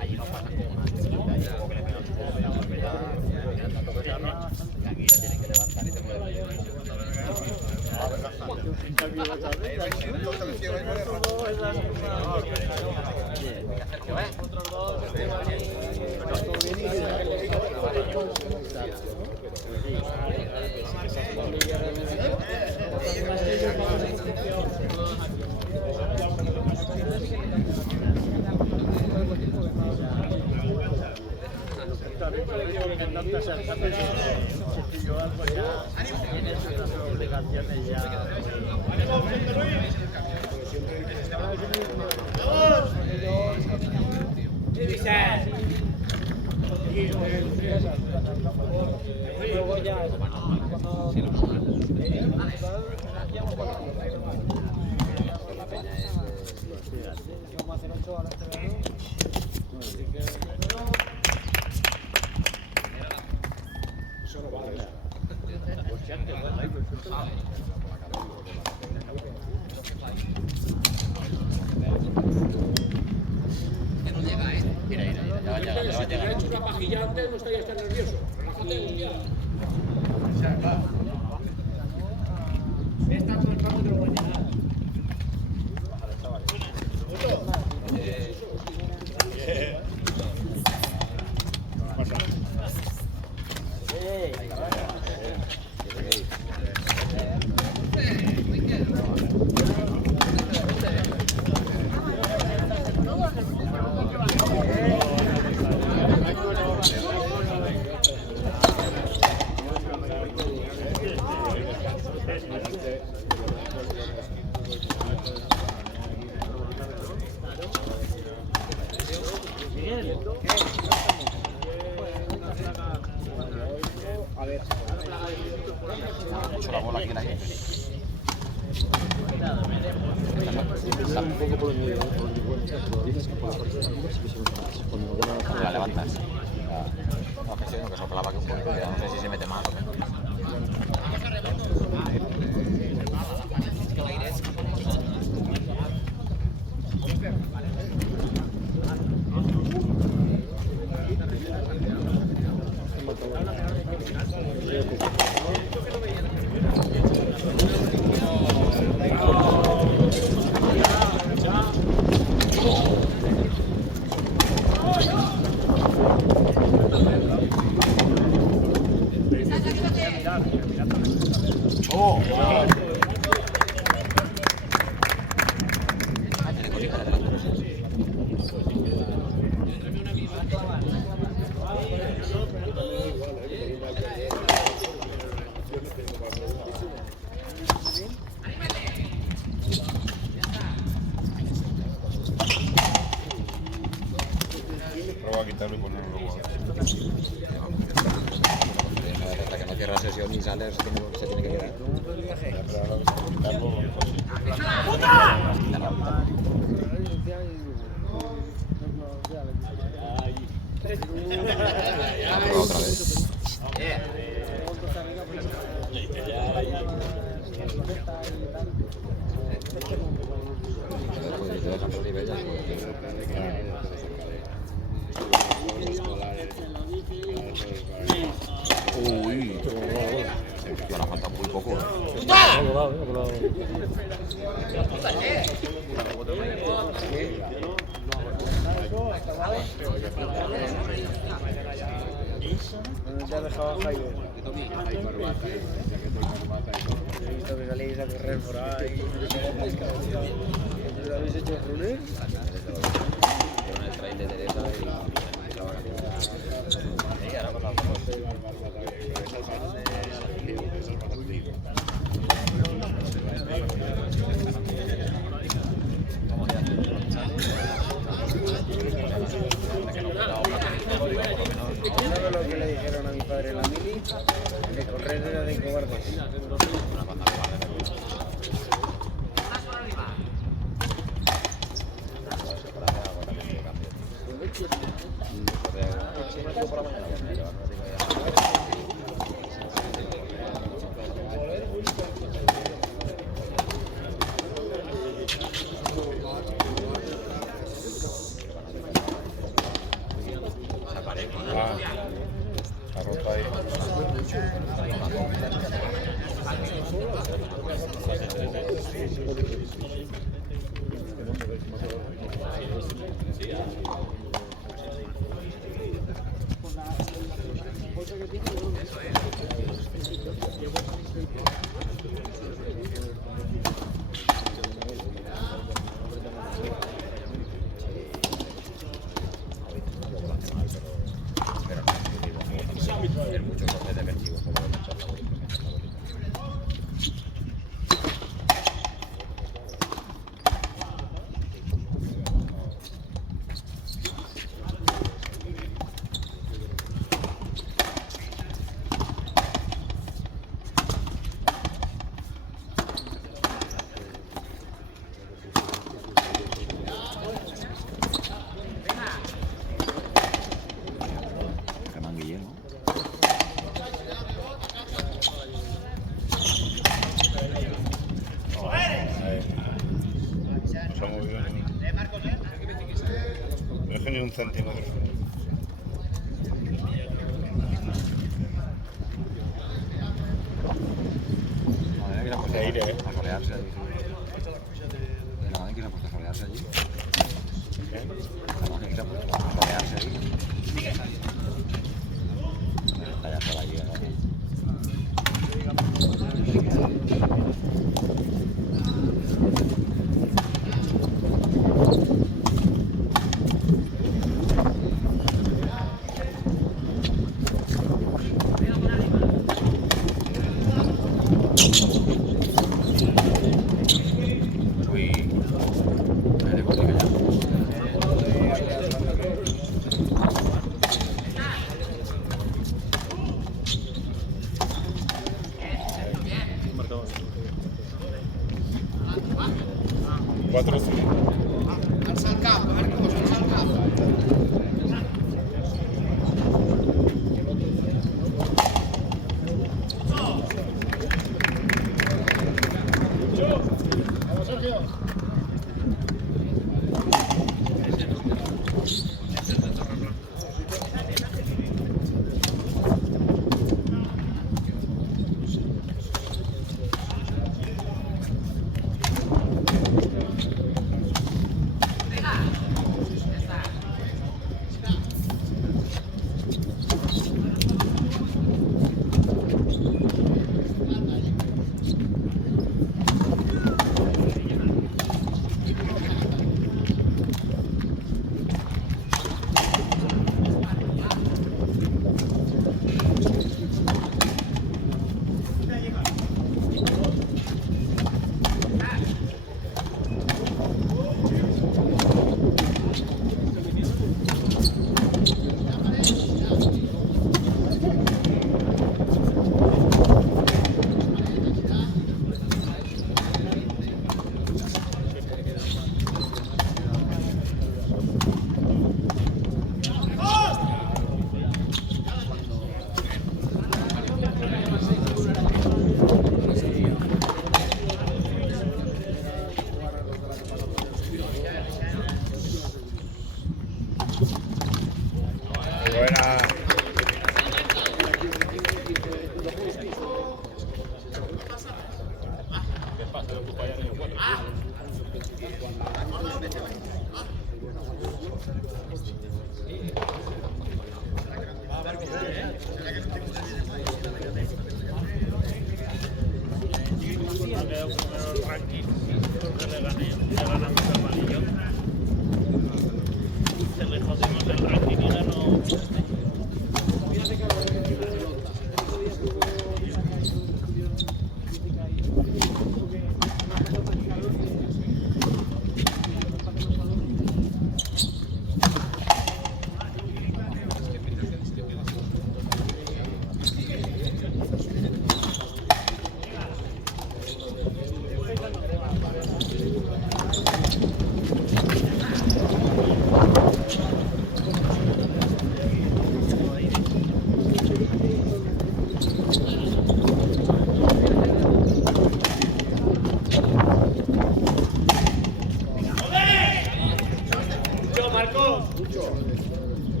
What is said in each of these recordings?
Allí no pasa como nada. Aquí la tienen que levantar y te mueven. Una pajilla antes no estarías tan nervioso. Relájate, hostia. Está todo el rato que lo voy a llenar. Mucho la bola aquí en la gente. La levantas. No, que sí, no, que soplaba que un poquito. No sé si se mete más o menos. Prueba a quitarlo y ponerlo luego. Hasta que no cierra sesión y sale, se tiene que quedar. Otra vez. Uy, ahora falta muy poco. ¿Dónde te has dejado a Jaime? He visto que salís a correr por ahí. ¿Lo habéis hecho reunir? Con el trail de Teresa y la ¿Sabes lo que le dijeron a mi padre en la mili? Que correr era de cobardes. Muchos cortes defensivos, como lo he dicho. Germán Guillermo. Se ha movido. No es que ni un centímetro. Madre que le ha puesto Aire, a solearse allí. La madre que le ha puesto a solearse allí. La madre que le ha puesto a solearse allí. Está ya sola allí, ¿no? Uy, eres bonito ya. Cuatro, cinco. Alza el cap, Marcos, alza el cap. Buena.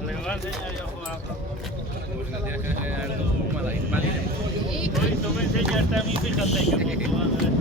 Le voy a enseñar yo a jugar. Hoy tú me enseñaste a mí, fíjate que puedo jugar.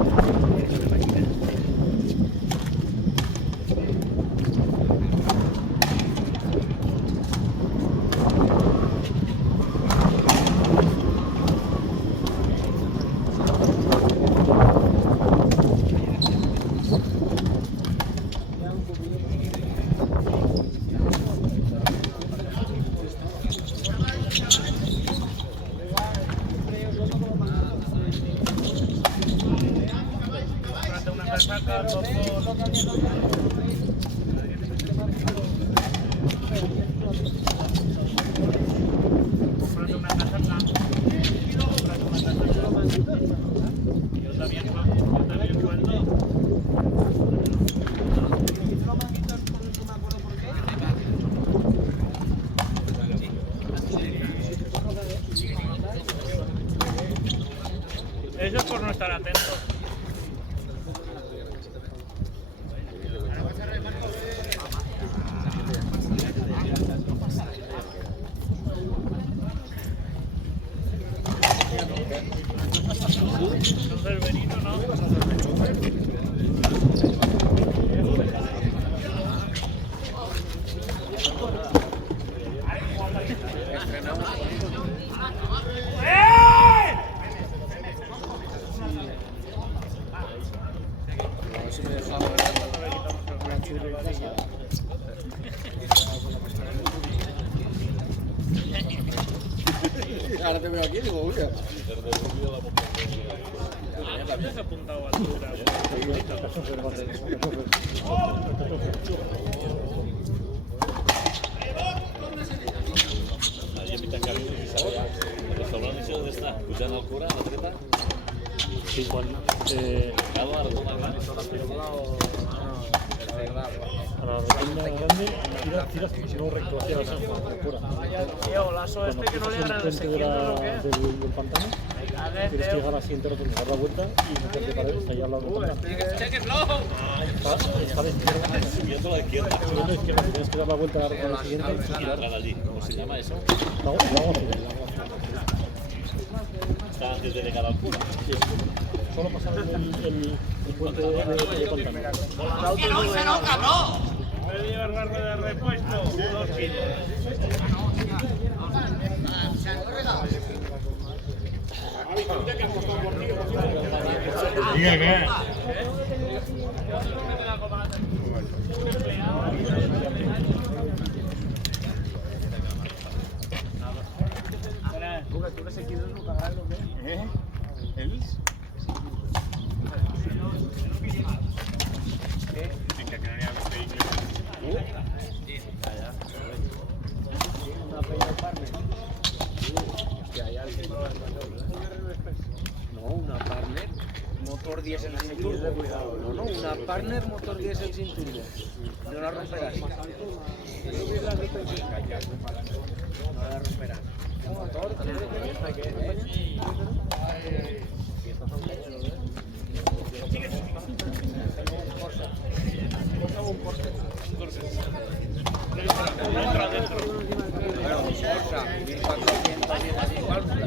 Eso es por no estar atento. Entonces Benito, ¿no? Ahora te veo aquí y digo, uy. ¿Te has apuntado a altura? Allí en mitad camino, el restaurante ese donde está, escuchando al cura, la treta. Sí, Juan. Claro, a la rotonda grande. A la rotonda grande, tiras no recto hacia San Juan, por fuera. Tío, lazo este que no le hará Cuando seguir lo que es. del pantano, tienes que llegar a la siguiente rotonda, dar la vuelta y meterte para él, está allá al lado de la rotonda. Está de izquierda. Subiendo a la izquierda. Subiendo a la izquierda, tienes que dar la vuelta a la rotonda siguiente y Y girar. entrar allí. ¿Cómo se llama eso? La hago así. Está antes de llegar al cura. Solo pasar el puente de pantano. Voy a llevar la rueda de repuesto. 2 kilos. Diga que. ¿Ells? Que no n'hi ha Una peña partner. No, una partner motor diésel sin turbo. No, no, una partner motor diésel sin turbo. No la romperás. No la romperás. El motor, Dentro, dentro. Bueno, Borsa, 1400 y así cálculo.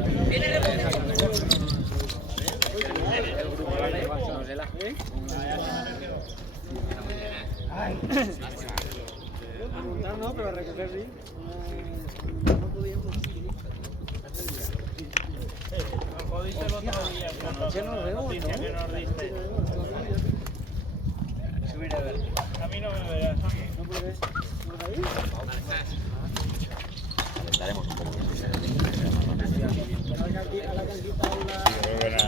El grupo la ley, no sé la. Montar no, pero recoger sí. No podíamos. Lo diste el otro día. Anoche no lo veo, Noticia que nos diste. Subir a ver. A mí no me verás. ¿No puedes? ¿No puedes ir? Calentaremos un poco. A la canquita una...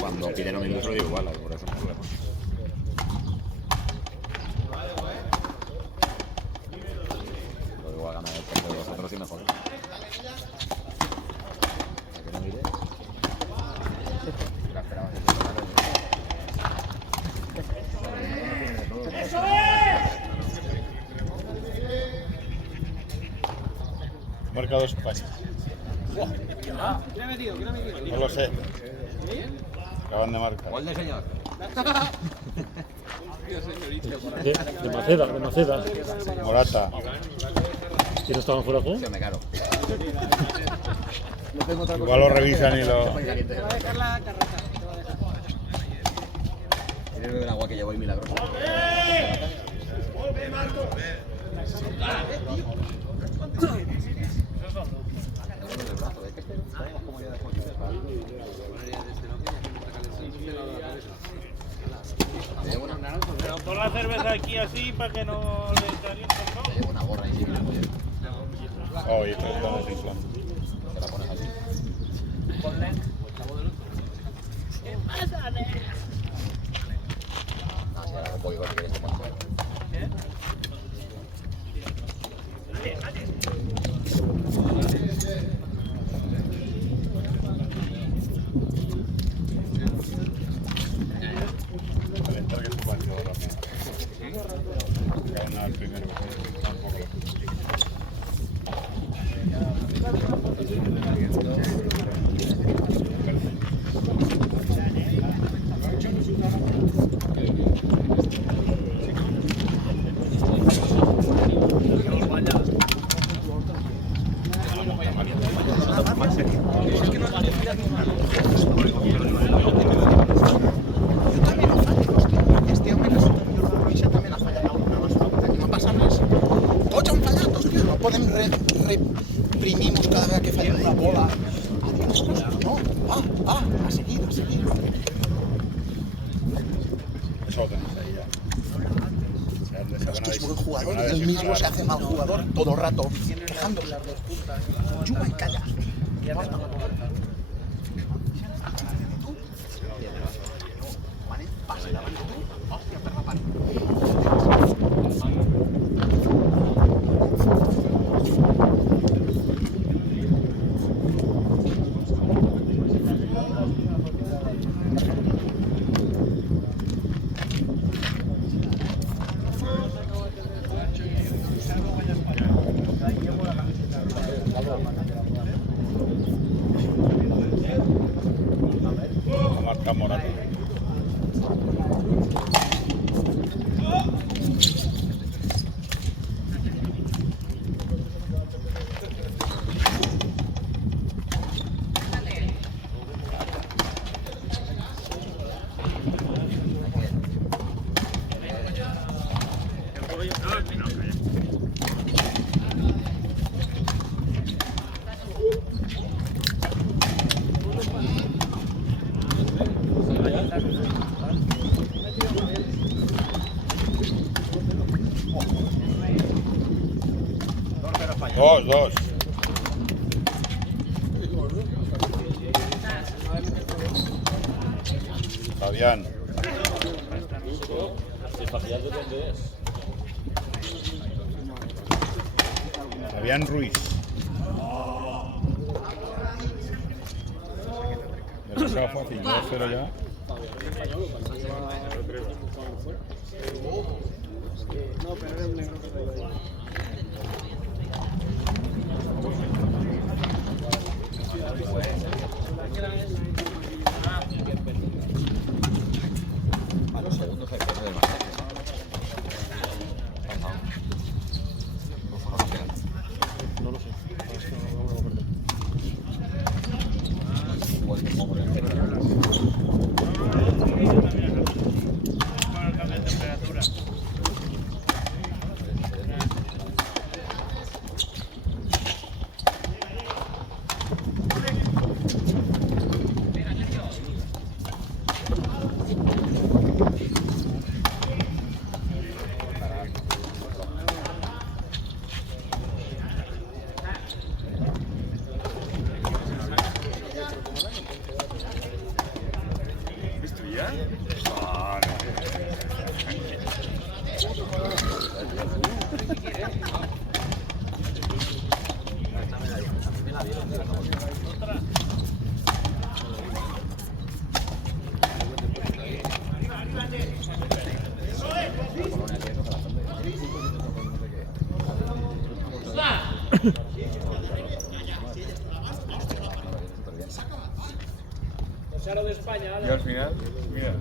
Cuando piden un minuto digo igual, por eso no hay problema. Lo digo a ganar el peso de vosotros y mejor. ¿A que no mire? La esperaba que ¡Eso es! Marcado España. ¿Quién ha metido? ¿Quién ha metido? No lo sé. Acaban de marcar. ¡Gol de señor! De Maceda, de Maceda. Morata. ¿Quién estaban fuera de juego? Se me caro. Igual lo revisan y lo... Te va a dejar la carreta. Te va a dejar. Tienes que ver el agua que llevo y milagroso. Pero pon la cerveza aquí así para que no le caliente el sol. Llevo una gorra y sí, Oh, y esto es todo desinflable. te la pones así. ¿Qué pasa, nena? Ah, si ahora un poquito si queréis te pones fuera. Calentar que se partido rápido. Ganar primero. Tampoco. Este hombre que sota millor la Roixa també n'ha fallat alguna vegada. Aquí m'ha passat més. Tots han fallat, hòstia, no podem reprimir-nos cada vegada que fallem una bola. A dir les coses, no. A seguir, a seguir. Eso lo tenéis ahí ya. Es que es buen jugador y él mismo se hace mal jugador todo el rato, quejándose. Juga y calla. Vale, passa davant de tu, hòstia, per la part. Marca Morata. Dos. Fabián. ¿El facial de dónde es? Fabián Ruiz. Demasiado fácil, 2-0 ya. No, pero era un negro que traía. ¿Ya? Cosaro de España, Y ¿vale? al final, mira,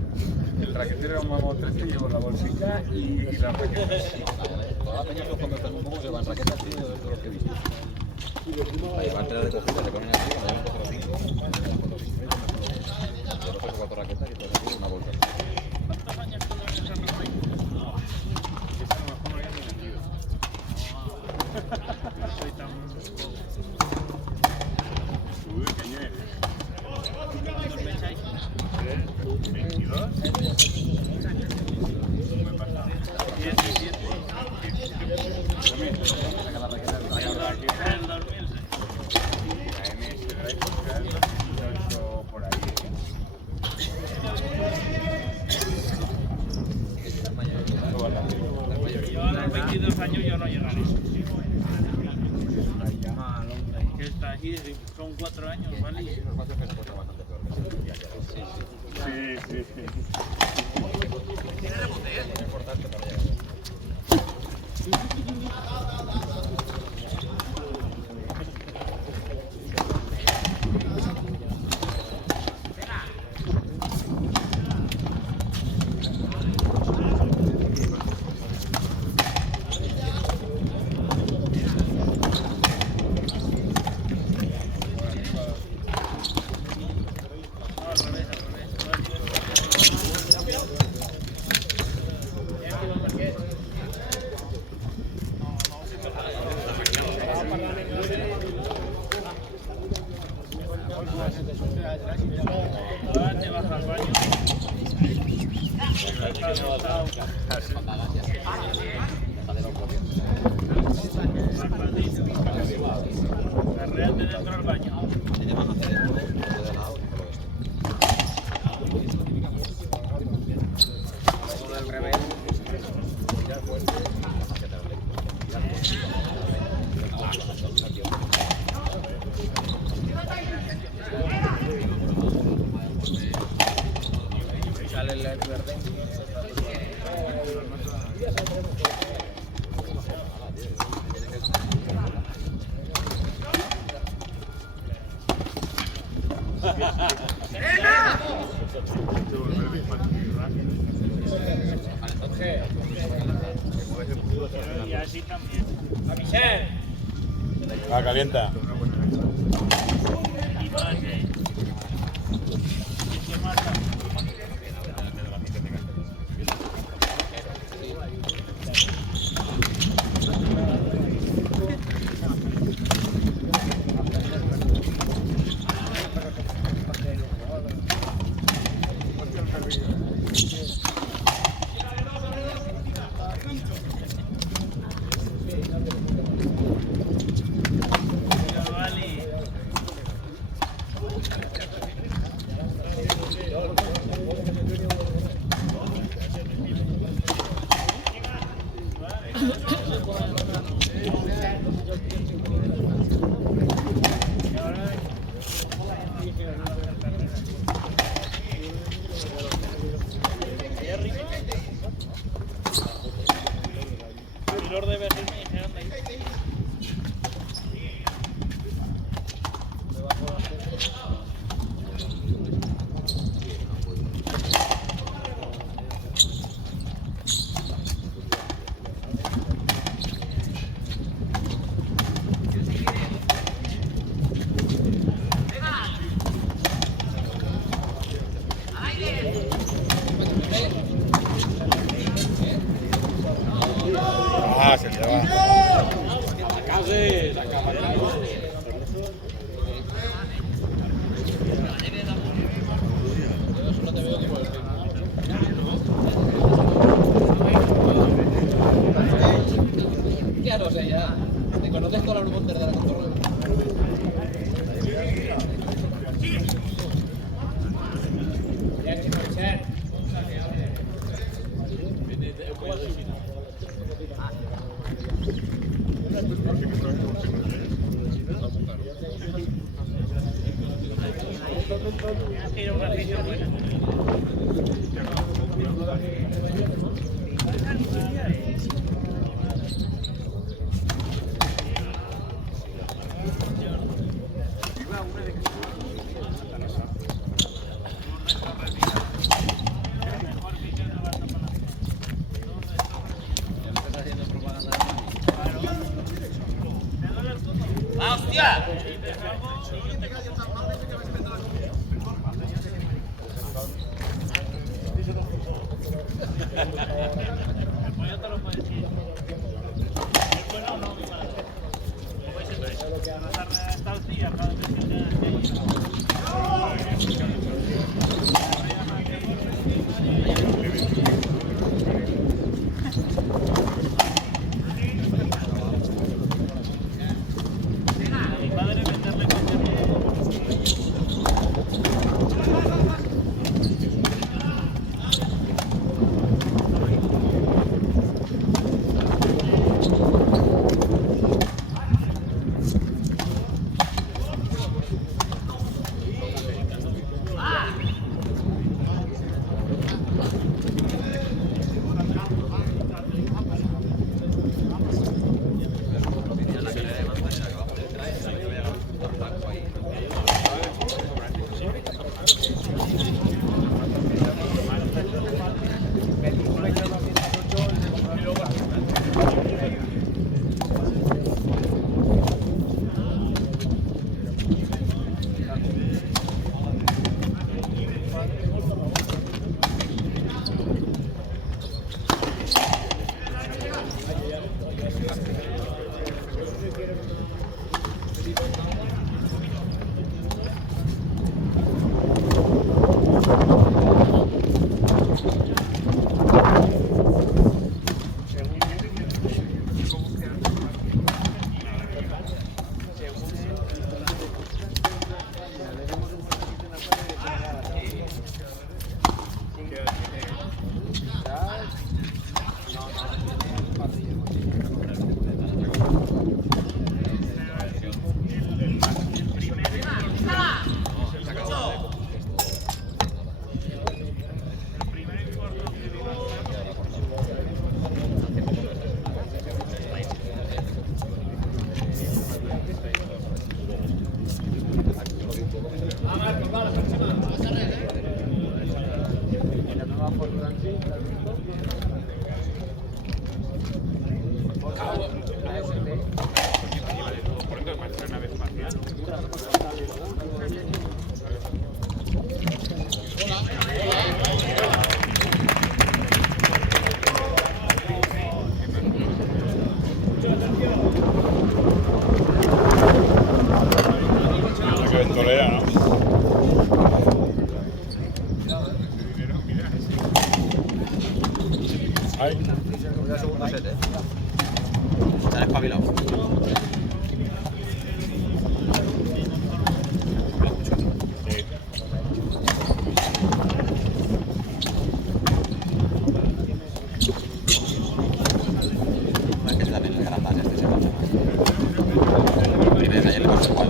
el raquetero era un mamotreto y llevo la bolsita y las raquetas. Todas las peñas los convierten un poco, se van raquetas, tío, de todo lo que he visto. Para llevar 3 recogidas, se ponen así, cuando llevan 4 o 5, yo no sé 4 raquetas y todo así, una bolsa. ¿Cuántos años tienes en San Rafael? Esa a lo mejor no había ni nacido. No soy tan... Uy, qué bien. ¿Sospecháis? 22. Me pasa. 17. Saca la raqueta de la El 2006. La MS Drive, 18 por ahí. Yo a los 22 años yo no llegaré. Que está aquí, son 4 años, ¿vale? Sí, sí, sí. Ahora te vas al baño. Carréate dentro del baño. Al revés. Sale el LED verde. Y así también. Va, calienta. Y más, y se mata. Flor de Berlín me dijeron de ahí. Ah, se le va. Ya lo sé, ya. Te conoces toda la Monter de la contorno. Ya, chicos, Segundo set, Están espabilados. Este también es gran base, este se va a hacer. Primero, ayer le pasó igual.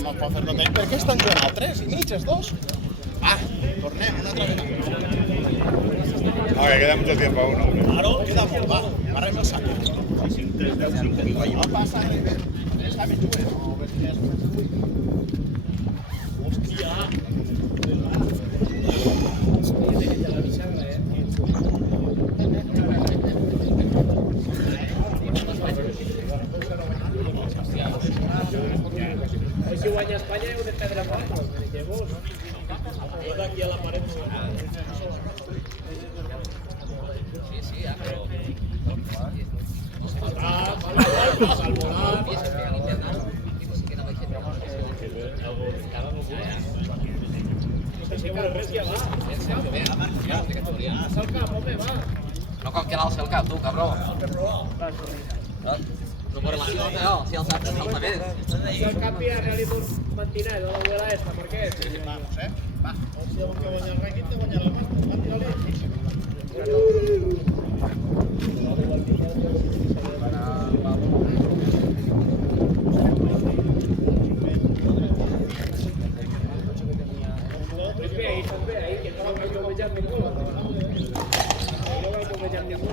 No puedo hacer nota. ¿Per què estan jugant al 3 i mig, els dos? Va, tornem una altra vegada. No, que queda mucho tiempo aún, hombre. Claro, queda molt, va, barrem el sac. No pasa de ver. Esta me sube, no ves que es. A ver si guanya Espanya heu de perdre 4. Llavors, d'aquí a la paret. No cal que l'alci al cap, tu, cabró. No por relació, no, si el saps, salta més. Si el canvi a realitat un mentinet de l'abuela esta, per què? Vamos, va. Si el que guanya el rànquing, te guanya la pasta. Va, tira-li. També, ahí, que no l'ha bombejat ningú. No l'ha bombejat ningú.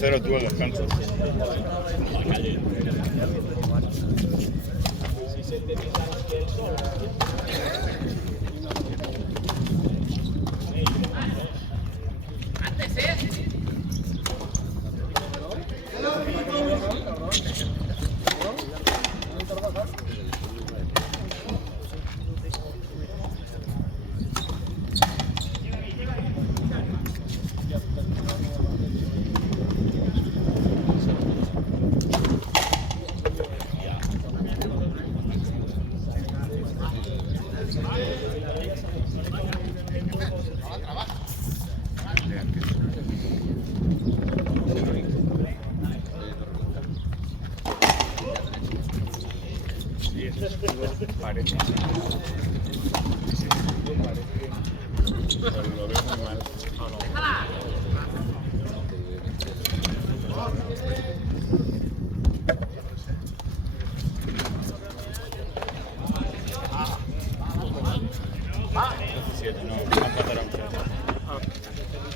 Cero tú en los canchos. parece. Pero lo veo muy mal.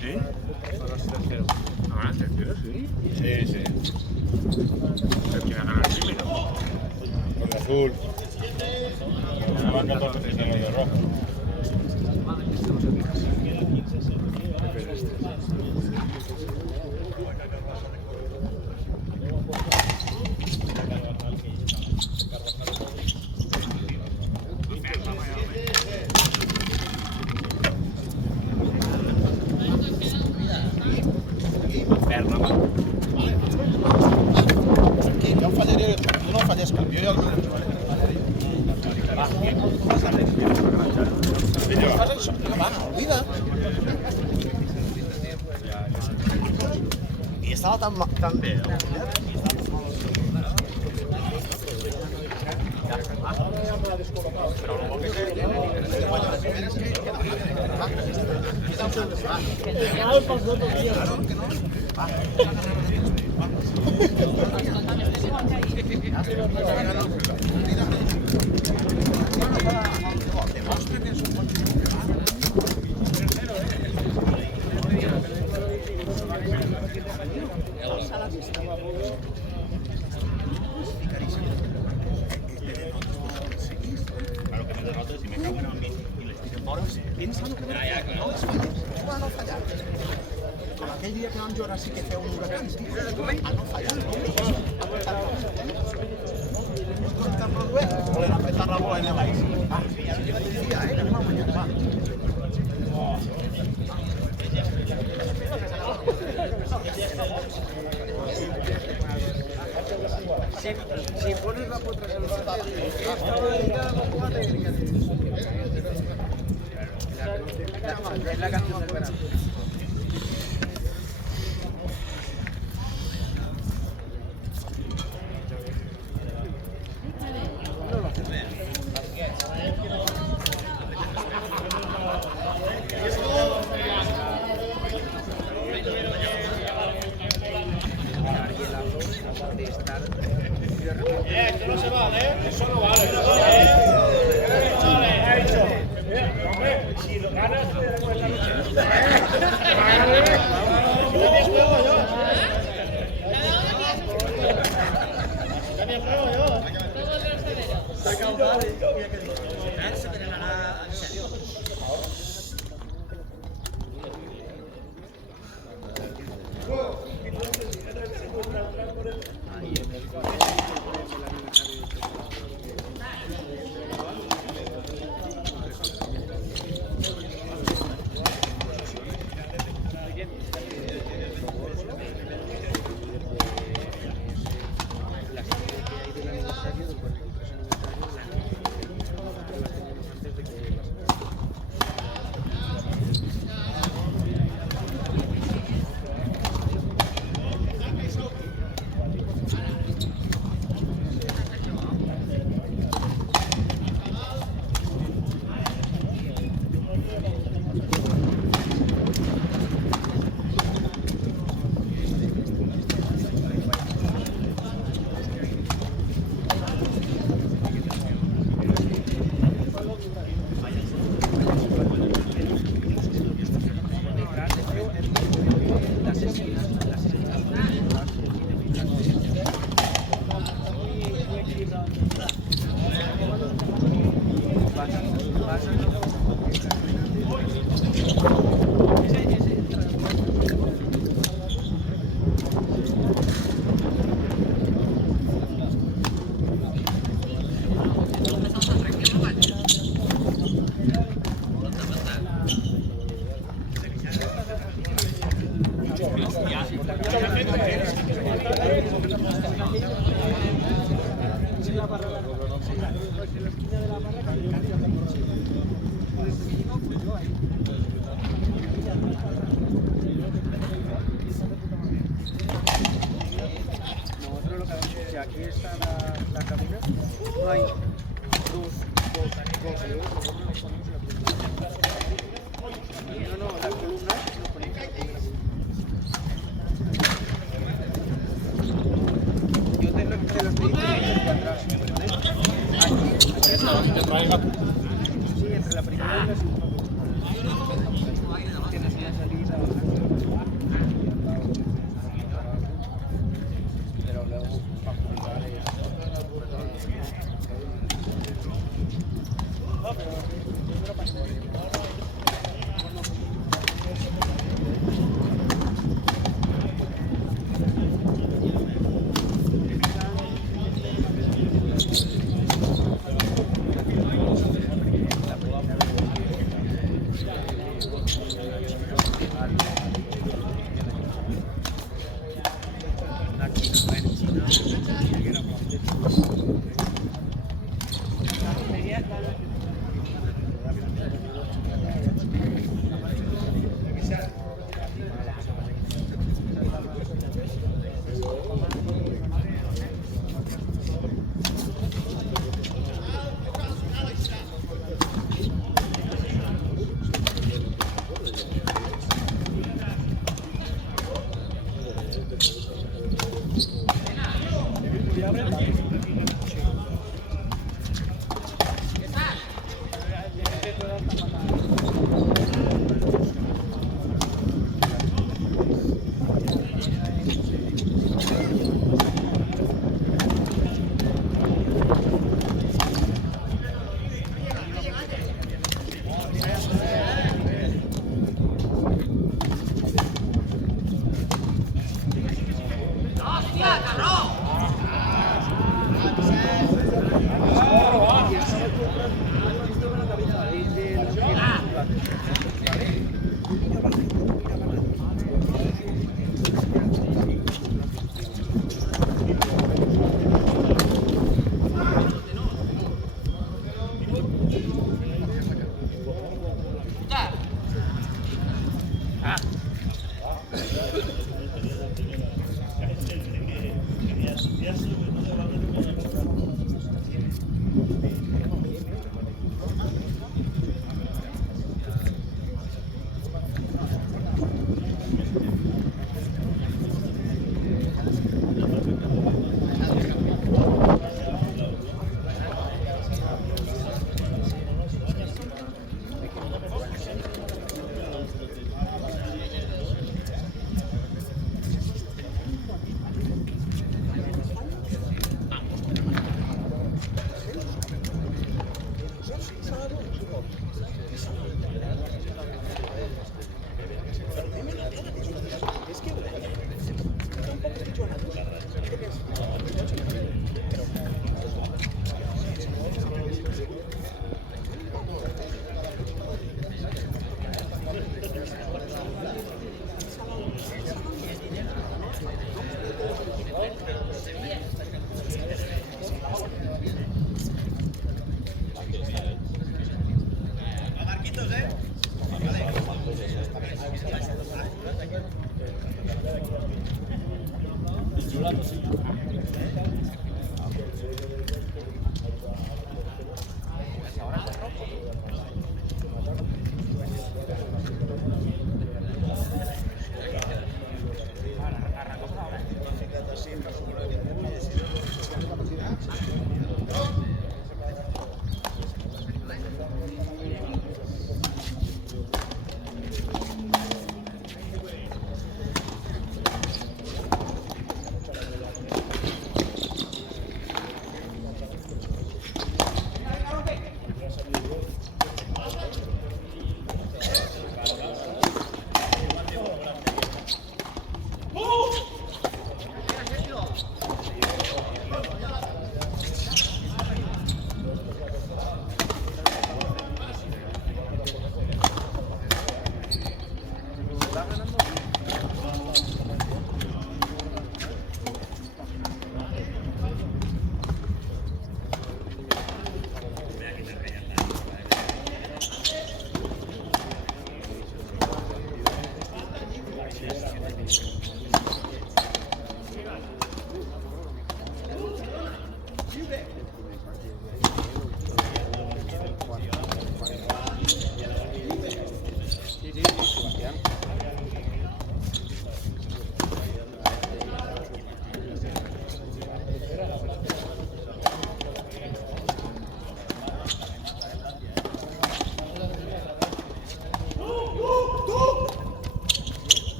¿Sí? ¿Ahora el tercero, sí? Sí, sí. ¿Pero quién ha ganado el primero? Con el azul. No van 14 de rojo. Tranquil, jo em fallaré, tu no falles cap, jo ja el meu jugaré. Fas això, va, olvida. I estava tan bé, com aquell dia que vam jugar sí que feu un huracán, sí? A no fallar, no? ¿Nos conectar los duelos? O le apretar la bola en el aire. Va, que anem a mañana, va. Si pones la potra en el partido, esta hora no puede es la canción del verano. Esto no se vale, eso no vale, no vale, no vale. Ha dicho, hombre, si lo ganas, te daremos la noche. También juego yo. También juego yo.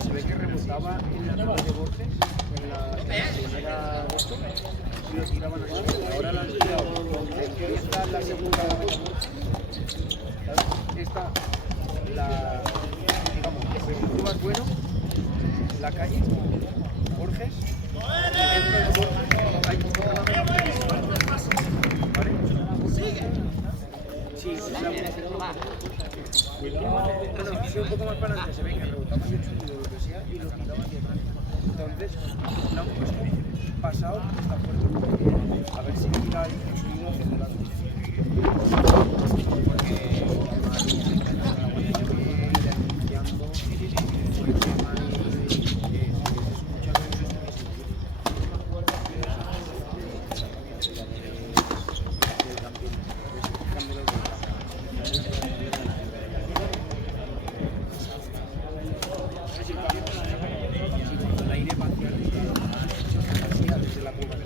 Se ve que remontaba en la torre de Borges, en la primera de esto, y lo tiraban así. Ahora lo han tirado. Esta es la segunda. Esta, la, digamos, el club es bueno, la calle, Borges, y dentro de Borges hay un programa. ¿Vale? Sí, bueno, sí, un poco más para adelante, se ve que rebotaba el chulo o lo que sea y lo quitaban de atrás. Entonces, la han puesto pasado esta puerta. A ver si tira ahí el sonido desde la noche. Porque denunciando por el tema de se escucha el aire parcial desde la curva.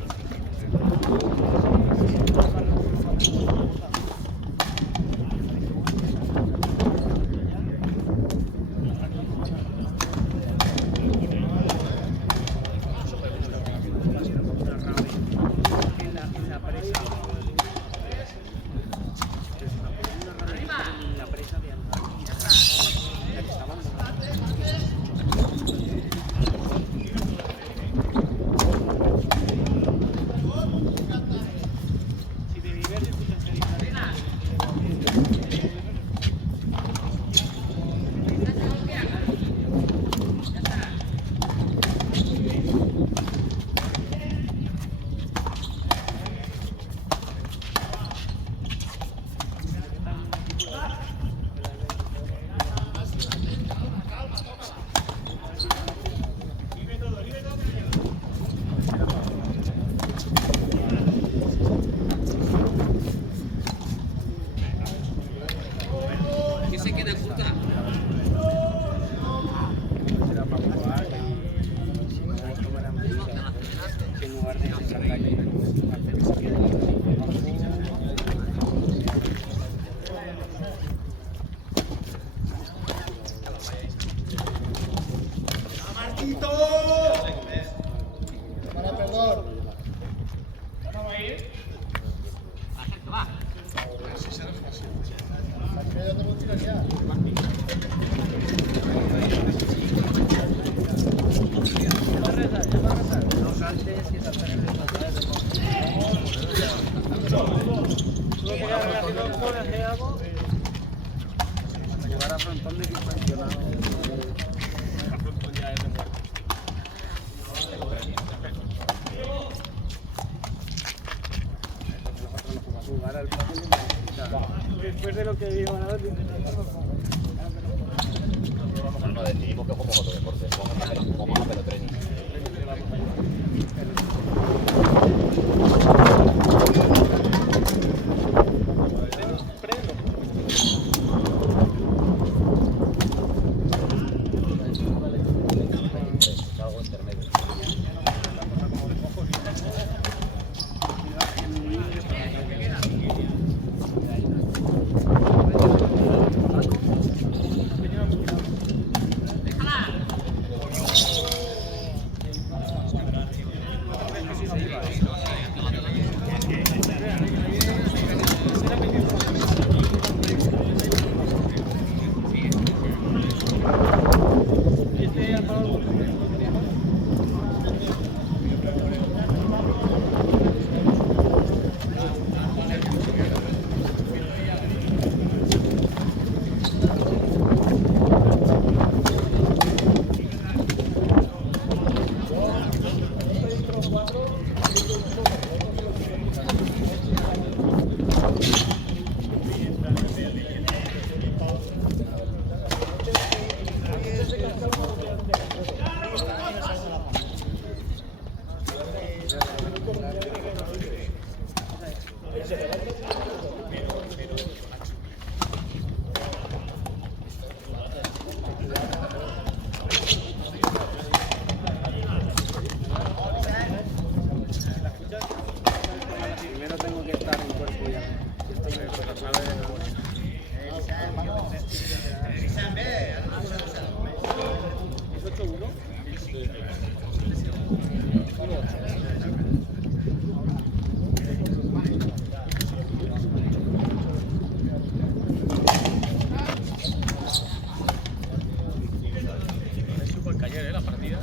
después de lo que dijo ahora, No decidimos que jugamos otro deporte, jugamos a pelotrenis. Algo intermedio. primero tengo que estar en cuerpo ya. Esto me ¿Es 8-1? La partida.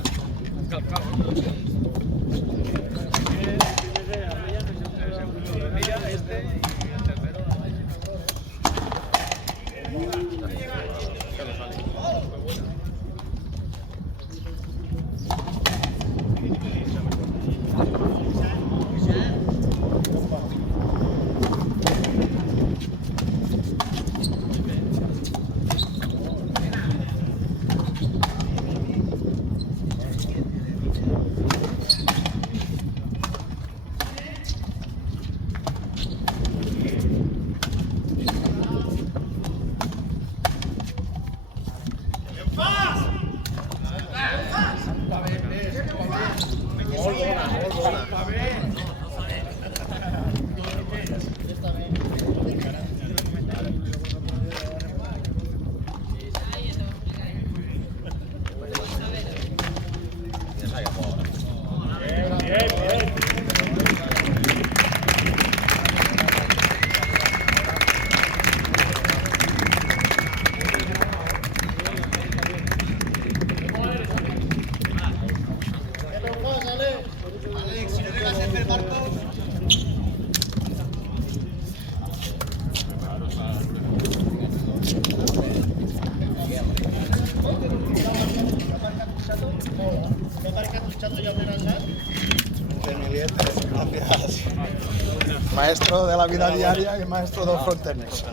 Maestro de la vida diaria y maestro de frontenes.